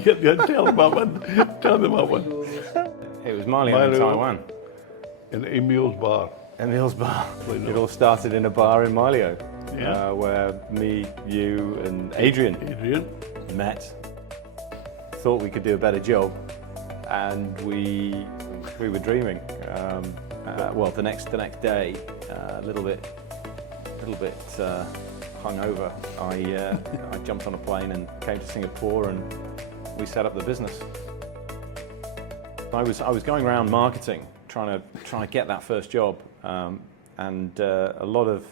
Tell them about one. Tell them about one. It was Milio in Taiwan. In Emil's bar. Emil's bar. It all started in a bar in Milio, where me, you, and Adrian met. Thought we could do a better job, and we were dreaming. Well, the next day, a little bit hungover, I jumped on a plane and came to Singapore, and we set up the business. I was going around marketing, trying to get that first job, and a lot of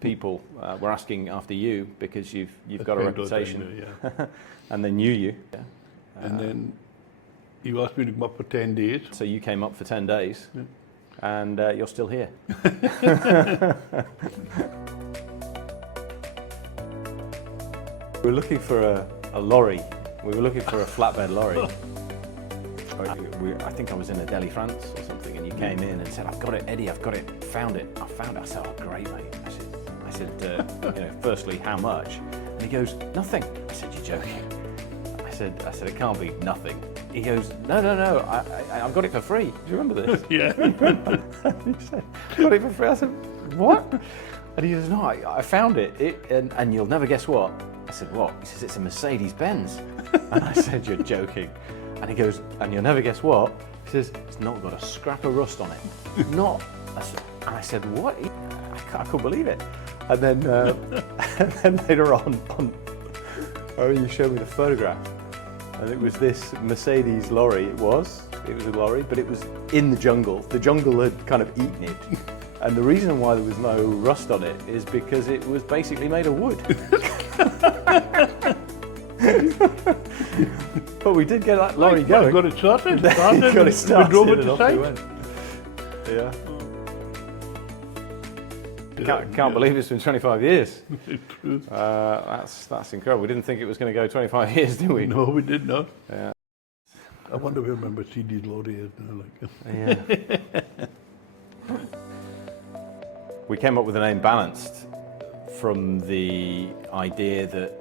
people were asking after you because you've got a reputation, and they knew you. And then you asked me to come up for 10 days. So you came up for 10 days, and you're still here. We were looking for a lorry. We were looking for a flatbed lorry. I think I was in Delhi, France or something, and you came in and said, "I've got it, Eddie, I've got it, found it, I found it." I said, "Oh, great, mate." I said, firstly, how much? And he goes, "Nothing." I said, "You're joking." I said, "It can't be nothing." He goes, "No, I've got it for free." Do you remember this? Yeah. He said, "Got it for free." I said, "What?" And he goes, "No, I found it, and you'll never guess what." I said, "What?" He says, "It's a Mercedes-Benz." And I said, "You're joking." And he goes, "And you'll never guess what?" He says, "It's not got a scrap of rust on it." Not. And I said, "What?" I couldn't believe it. And then, and then later on, you showed me the photograph, and it was this Mercedes lorry. It was a lorry, but it was in the jungle. The jungle had kind of eaten it. And the reason why there was no rust on it is because it was basically made of wood. But we did get that lorry going. Got it started. Got it started. We drove it to site. Yeah. Can't believe it's been 25 years. That's incredible. We didn't think it was going to go 25 years, did we? No, we did not. Yeah. I wonder where my Mercedes lorry is now. Yeah. We came up with the name Balanced from the idea that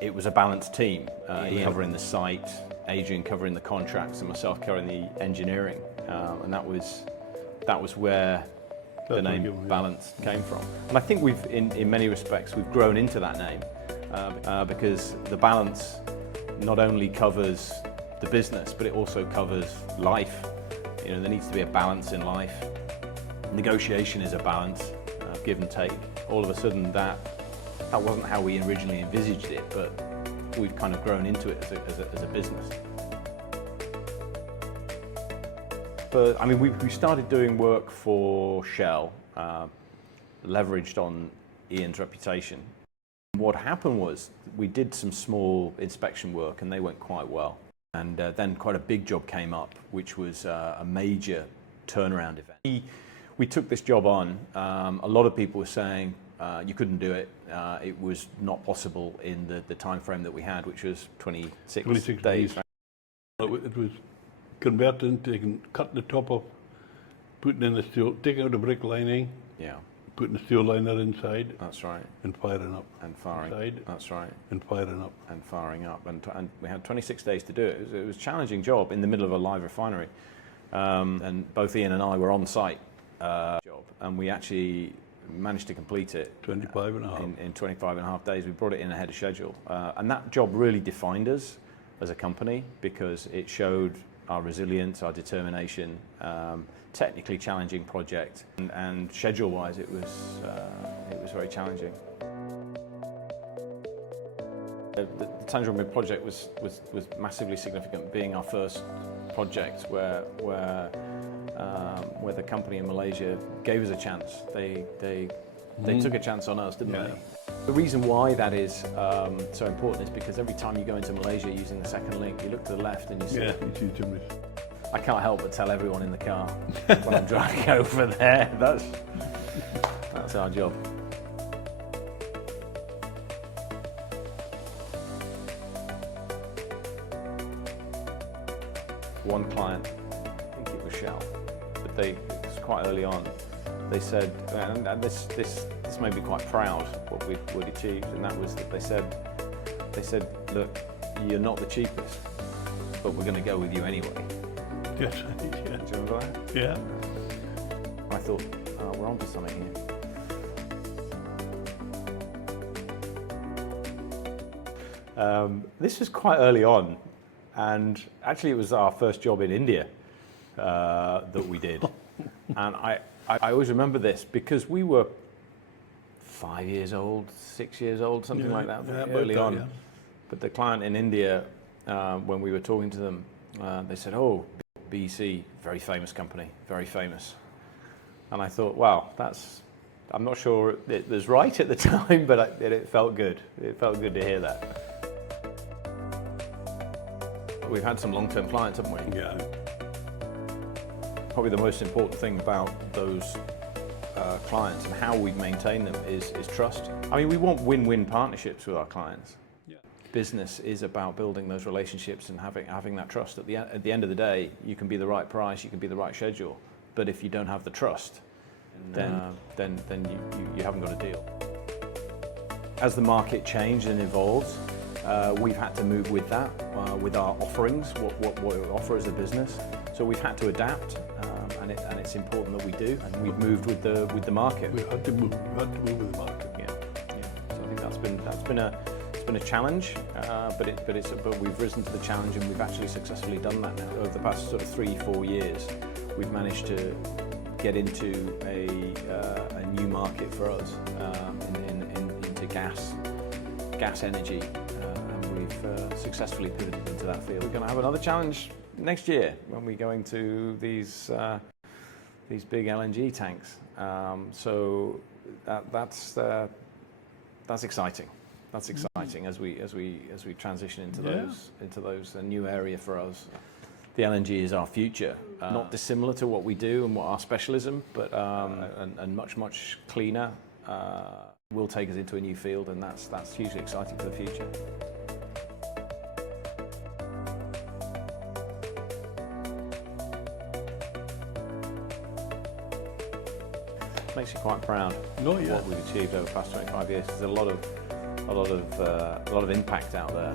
it was a balanced team. Ian covering the site, Adrian covering the contracts, and myself covering the engineering, and that was where the name Balanced came from. And I think we've, in many respects, we've grown into that name because the balance not only covers the business, but it also covers life. There needs to be a balance in life. Negotiation is a balance, give and take. All of a sudden, that wasn't how we originally envisaged it, but we've kind of grown into it as a business. But I mean, we started doing work for Shell, leveraged on Ian's reputation. What happened was we did some small inspection work, and they went quite well. And then quite a big job came up, which was a major turnaround event. We took this job on. A lot of people were saying you couldn't do it. It was not possible in the time frame that we had, which was 26 days. It was converting, cutting the top off, putting in the steel, taking out the brick lining, putting the steel liner inside. That's right. And firing up. And firing. Inside. That's right. And firing up. And firing up. And we had 26 days to do it. It was a challenging job in the middle of a live refinery. And both Ian and I were on site job, and we actually managed to complete it 25 and a half. In 25 and a half days. We brought it in ahead of schedule. And that job really defined us as a company because it showed our resilience, our determination, technically challenging project, and schedule-wise it was very challenging. The Tanjung project was massively significant, being our first project where the company in Malaysia gave us a chance. They took a chance on us, didn't they? The reason why that is so important is because every time you go into Malaysia using the second link, you look to the left and you see. Yeah, you see Jimmy. I can't help but tell everyone in the car when I'm driving over there. That's our job. One client, I think it was Shell, but it was quite early on. They said, and this made me quite proud what we'd achieved, and that was that they said, look, you're not the cheapest, but we're going to go with you anyway. Yes, yeah. Do you remember that? Yeah. I thought, oh, we're onto something here. This was quite early on, and actually it was our first job in India that we did. And I always remember this because we were 5 years old, 6 years old, something like that, early on. Yeah. But the client in India, when we were talking to them, they said, oh, BEC, very famous company, very famous. And I thought, wow, I'm not sure it was right at the time, but it felt good. It felt good to hear that. We've had some long-term clients, haven't we? Yeah. Probably the most important thing about those clients and how we maintain them is trust. I mean, we want win-win partnerships with our clients. Yeah. Business is about building those relationships and having that trust. At the end of the day, you can be the right price, you can be the right schedule, but if you don't have the trust, then you haven't got a deal. As the market changed and evolves, we've had to move with that, with our offerings, what we offer as a business. So we've had to adapt, and it's important that we do. And we've moved with the market. We had to move. We had to move with the market. Yeah. So I think that's been a challenge, but we've risen to the challenge, and we've actually successfully done that now. Over the past sort of 3-4 years, we've managed to get into a new market for us into gas energy, and we've successfally pivoted into that field. We're going to have another challenge next year when we go into these big LNG tanks. So that's exciting. That's exciting as we transition into those a new area for us. The LNG is our future, not dissimilar to what we do and what our specialism, but and much cleaner. Will take us into a new field, and that's hugely exciting for the future. Makes you quite proud of what we've achieved over the past 25 years. There's a lot of impact out there.